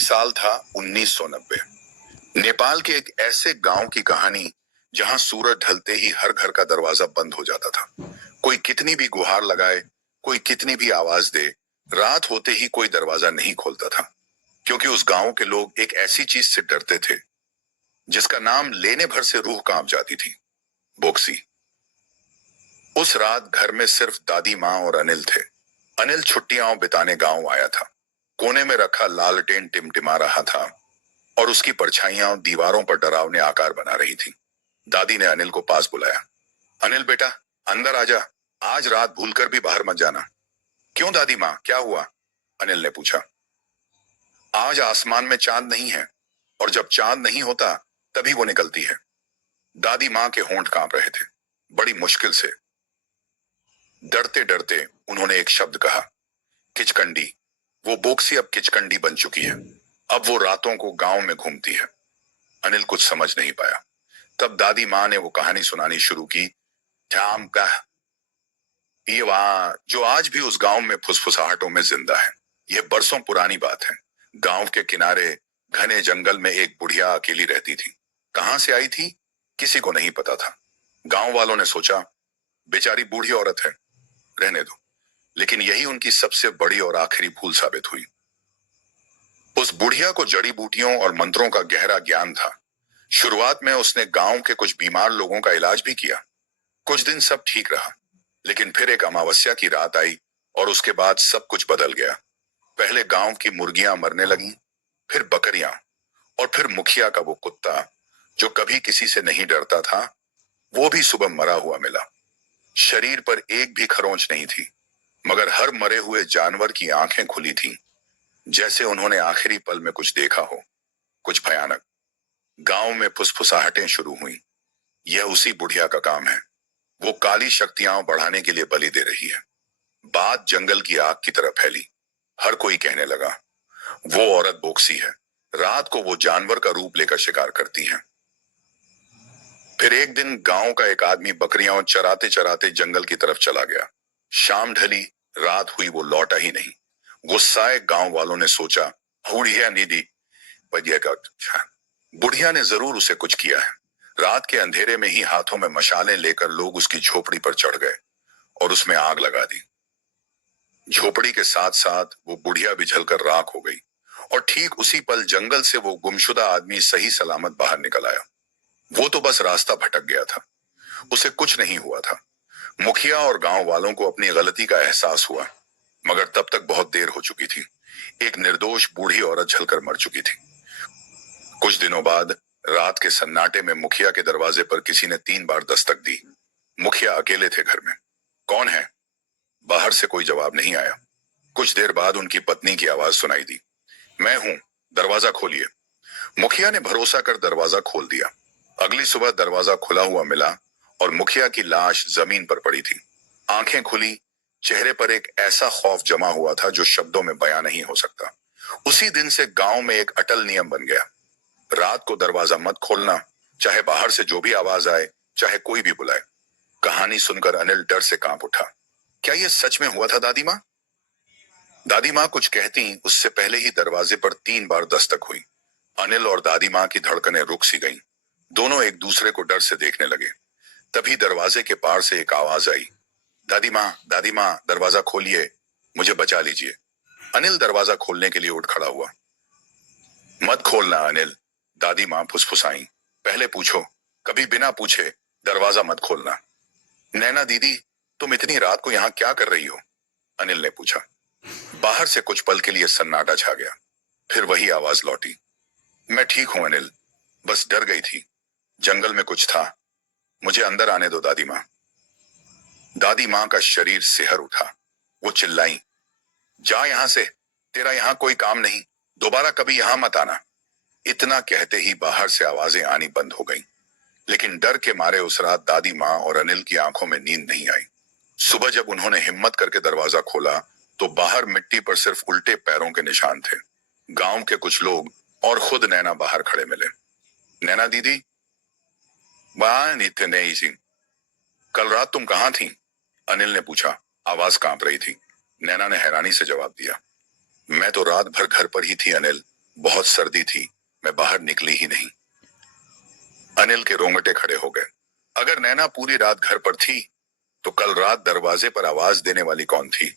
साल था 1990। नेपाल के एक ऐसे गांव की कहानी जहां सूरज ढलते ही हर घर का दरवाजा बंद हो जाता था। कोई कितनी भी गुहार लगाए, कोई कितनी भी आवाज दे, रात होते ही कोई दरवाजा नहीं खोलता था, क्योंकि उस गांव के लोग एक ऐसी चीज से डरते थे जिसका नाम लेने भर से रूह कांप जाती थी। बोक्सी। उस रात घर में सिर्फ दादी माँ और अनिल थे। अनिल छुट्टियां बिताने गांव आया था। कोने में रखा लालटेन टिमटिमा रहा था और उसकी परछाइयां दीवारों पर डरावने आकार बना रही थी। दादी ने अनिल को पास बुलाया। अनिल बेटा, अंदर आजा। आज रात भूलकर भी बाहर मत जाना। क्यों दादी माँ, क्या हुआ? अनिल ने पूछा। आज आसमान में चांद नहीं है, और जब चांद नहीं होता तभी वो निकलती है। दादी माँ के होंठ कांप रहे थे। बड़ी मुश्किल से, डरते डरते उन्होंने एक शब्द कहा, किचकंडी। वो बोक्सी अब किचकंडी बन चुकी है। अब वो रातों को गांव में घूमती है। अनिल कुछ समझ नहीं पाया। तब दादी माँ ने वो कहानी सुनानी शुरू की। ठाम का ये वहां जो आज भी उस गांव में फुसफुसाहटों में जिंदा है। ये बरसों पुरानी बात है। गांव के किनारे घने जंगल में एक बुढ़िया अकेली रहती थी। कहां से आई थी किसी को नहीं पता था। गांव वालों ने सोचा, बेचारी बूढ़ी औरत है, रहने दो। लेकिन यही उनकी सबसे बड़ी और आखिरी भूल साबित हुई। उस बुढ़िया को जड़ी बूटियों और मंत्रों का गहरा ज्ञान था। शुरुआत में उसने गांव के कुछ बीमार लोगों का इलाज भी किया। कुछ दिन सब ठीक रहा, लेकिन फिर एक अमावस्या की रात आई और उसके बाद सब कुछ बदल गया। पहले गांव की मुर्गियां मरने लगीं, फिर बकरियां, और फिर मुखिया का वो कुत्ता जो कभी किसी से नहीं डरता था, वो भी सुबह मरा हुआ मिला। शरीर पर एक भी खरोंच नहीं थी, मगर हर मरे हुए जानवर की आंखें खुली थीं, जैसे उन्होंने आखिरी पल में कुछ देखा हो, कुछ भयानक। गांव में फुसफुसाहटें शुरू हुई। यह उसी बुढ़िया का काम है। वो काली शक्तियां बढ़ाने के लिए बलि दे रही है। बात जंगल की आग की तरह फैली। हर कोई कहने लगा, वो औरत बोक्सी है। रात को वो जानवर का रूप लेकर शिकार करती है। फिर एक दिन गांव का एक आदमी बकरियां चराते चराते जंगल की तरफ चला गया। शाम ढली, रात हुई, वो लौटा ही नहीं। गुस्साए गांव वालों ने सोचा, बुढ़िया निधि बुढ़िया ने जरूर उसे कुछ किया है। रात के अंधेरे में ही हाथों में मशालें लेकर लोग उसकी झोपड़ी पर चढ़ गए और उसमें आग लगा दी। झोपड़ी के साथ साथ वो बुढ़िया भी जलकर राख हो गई, और ठीक उसी पल जंगल से वो गुमशुदा आदमी सही सलामत बाहर निकल आया। वो तो बस रास्ता भटक गया था, उसे कुछ नहीं हुआ था। मुखिया और गांव वालों को अपनी गलती का एहसास हुआ, मगर तब तक बहुत देर हो चुकी थी। एक निर्दोष बूढ़ी औरत जलकर मर चुकी थी। कुछ दिनों बाद रात के सन्नाटे में मुखिया के दरवाजे पर किसी ने 3 बार दस्तक दी। मुखिया अकेले थे घर में। कौन है? बाहर से कोई जवाब नहीं आया। कुछ देर बाद उनकी पत्नी की आवाज सुनाई दी। मैं हूं, दरवाजा खोलिए। मुखिया ने भरोसा कर दरवाजा खोल दिया। अगली सुबह दरवाजा खुला हुआ मिला और मुखिया की लाश जमीन पर पड़ी थी। आंखें खुली, चेहरे पर एक ऐसा खौफ जमा हुआ था जो शब्दों में बयां नहीं हो सकता। उसी दिन से गांव में एक अटल नियम बन गया, रात को दरवाजा मत खोलना, चाहे बाहर से जो भी आवाज आए, चाहे कोई भी बुलाए। कहानी सुनकर अनिल डर से कांप उठा। क्या यह सच में हुआ था दादी माँ? दादी माँ कुछ कहती उससे पहले ही दरवाजे पर 3 बार दस्तक हुई। अनिल और दादी माँ की धड़कनें रुक सी गईं। दोनों एक दूसरे को डर से देखने लगे। तभी दरवाजे के पार से एक आवाज आई, दादी माँ, दरवाजा खोलिए, मुझे बचा लीजिए। अनिल दरवाजा खोलने के लिए उठ खड़ा हुआ। मत खोलना अनिल, दादी माँ फुसफुसाई। पहले पूछो, कभी बिना पूछे दरवाजा मत खोलना। नैना दीदी, तुम इतनी रात को यहाँ क्या कर रही हो? अनिल ने पूछा। बाहर से कुछ पल के लिए सन्नाटा छा गया। फिर वही आवाज लौटी, मैं ठीक हूं अनिल, बस डर गई थी। जंगल में कुछ था, मुझे अंदर आने दो दादी माँ। दादी माँ का शरीर सिहर उठा। वो चिल्लाई, जा यहां से, तेरा यहां कोई काम नहीं, दोबारा कभी यहां मत आना। इतना कहते ही बाहर से आवाजें आनी बंद हो गईं। लेकिन डर के मारे उस रात दादी माँ और अनिल की आंखों में नींद नहीं आई। सुबह जब उन्होंने हिम्मत करके दरवाजा खोला तो बाहर मिट्टी पर सिर्फ उल्टे पैरों के निशान थे। गांव के कुछ लोग और खुद नैना बाहर खड़े मिले। नैना दीदी, सिंह, कल रात तुम कहाँ थी? अनिल ने पूछा। आवाज कांप रही थी। नैना ने हैरानी से जवाब दिया, मैं तो रात भर घर पर ही थी अनिल, बहुत सर्दी थी, मैं बाहर निकली ही नहीं। अनिल के रोंगटे खड़े हो गए। अगर नैना पूरी रात घर पर थी तो कल रात दरवाजे पर आवाज देने वाली कौन थी?